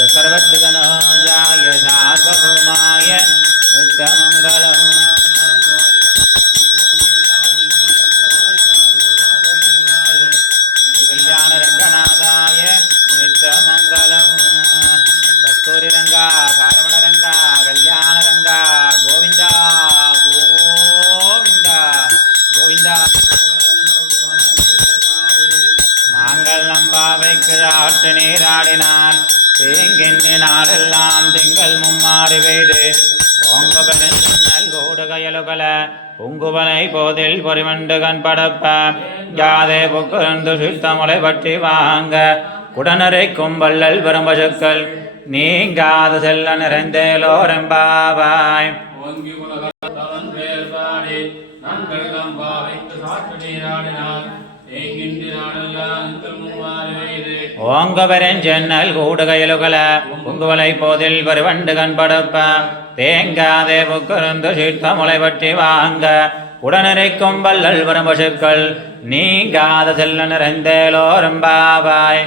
चक्रवर्तितनोजाय सार्वभौमाय नित्यमङ्गलम् कल्याणरङ्गनाथाय नित्यमङ्गलम् कस्तूरिरङ्गा कारवणरङ्गा कल्याणरङ्गा गोविन्द गोविन्द गोविन्द மாங்கல்யம் பாவைக்கு ஆட்டு நீராடினான் தேங்கின் நாடெல்லாம் திங்கள் மும்மாறி பெய்து ஓங்க பெருந்தல் கோடு கயலுகல பொங்குவனை போதில் பொறிமண்டு கண் படப்ப யாதே பொக்குந்து சுத்தமுலை பற்றி வாங்க குடனரைக்கும் வள்ளல் பெரும்பசுக்கள் நீங்காத செல்ல நிறைந்தேலோரெம்பாவாய் ஓங்க பெருஞ்சென்னல் கூடுகையலுகல பொங்குவலை போதில் பருவண்டு கண்படப்ப தேங்காதே புக்குருந்து சீர்த்த முளை பற்றி வாங்க உடனரைக்கும் வள்ளல் பெரும்பசுக்கள் நீங்காத செல்ல நிறைந்தேலோரெம்பாவாய்